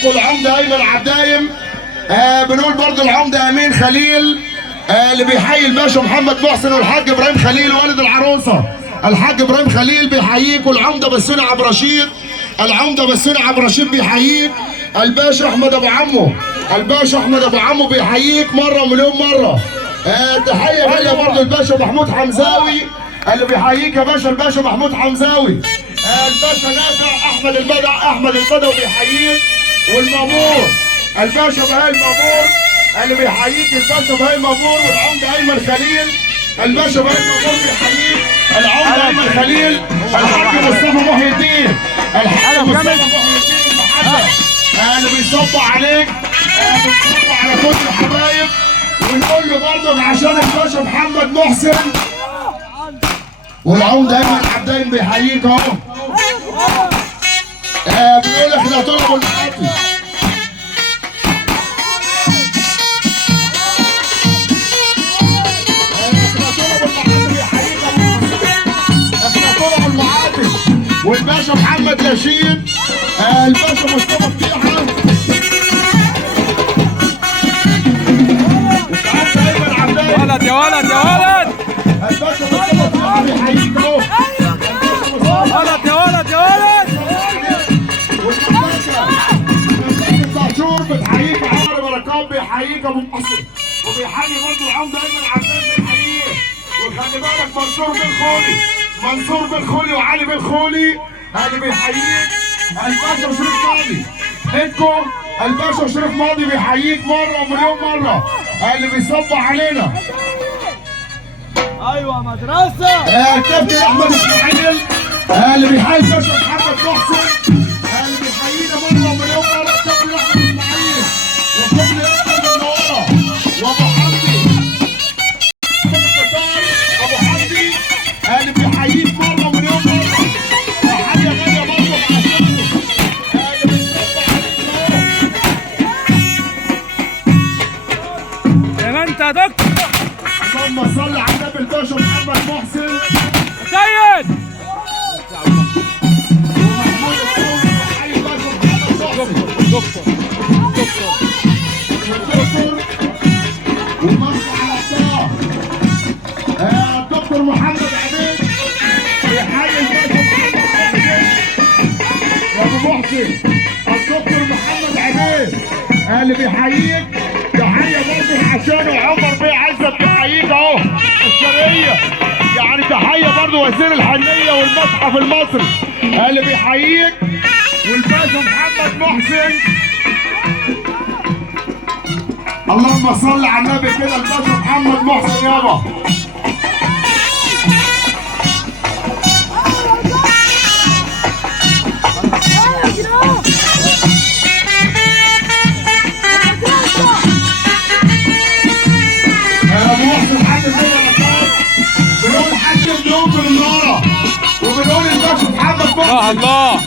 بيحييكوا العمده ايمن عدايم. بنقول برضو العمده امين خليل اللي بيحيي الباشا محمد محسن والحاج ابراهيم خليل والد العروسه الحاج ابراهيم خليل بيحييكوا العمده بسوني عبد الرشيد. العمده بسوني عبد الرشيد بيحييك. الباشا احمد ابو عمو الباشا احمد ابو عمو بيحييك مره ومليون مره. تحيه غاليه برضه الباشا محمود حمزاوي اللي بيحييك يا باشا الباشا محمود حمزاوي. الباشا نافع احمد البدوي بيحييك. والمامور الباشا بهاء المامور اللي بيحييك الباشا بهاء المامور والعمده ايمن خليل. الباشا بهاء المامور بيحييك العمده ايمن خليل. الحاج مصطفى محي الدين الحاج مصطفى محي الدين محمد اللي بيصب عليك بيصب على كل الحبايب. ونقول له برضه عشان الباشا محمد محسن والعمده ايمن عبدين بيحييك اهو. بنقول احنا طلبوا المعاطي. والباشا محمد ياشين الباشا مصطفى فتيحه ولد يا ولد يا ولد الباشا مصطفى فتيحه بيحييك اهو. ولد يا ولد يا ولد والباشا بتحييك عمر بركات بيحييك ابو محسن وبيحيي برضه العمده ايمن عبدين بيحييك. وخلي بالك منصور بالخولي وعلي بالخولي اللي بيحييك. الباشا شريف ماضي انتوا الباشا شريف ماضي بيحييك مره ومليون مره اللي بيصب علينا. ايوه مدرسه الكابتن احمد اسماعيل اللي بيحيي الباشا محمد محسن اللي بيحيينا مره ومليون مره. الكابتن احمد اسماعيل وكابتن احمد النواره وابو حمدي ابو حمدي اللي بيحييك مره ومليون مره. وحاجه غاليه برضه يا ما انت يا دكتور. اللهم صل على النبي الباشا محمد محسن سيد ومحمود الثوري بيحيي الباشا محمد محسن دكتور والدكتور ومصر على الطاق. الدكتور محمد عبيد بيحيي الباشا محمد محسن وابو محسن. الدكتور محمد عبيد اللي بيحييك تحيه برضه عشانه عمر بيه عزت بيحييك اهو الشرقيه. يعني تحيه برضه وزير الحنيه والمتحف المصري اللي بيحييك. والباشا محمد محسن اللهم صل على النبي كده الباشا محمد محسن يابا. بنقول حاج اليوم بالناره وبنقول الباشا محمد محسن الله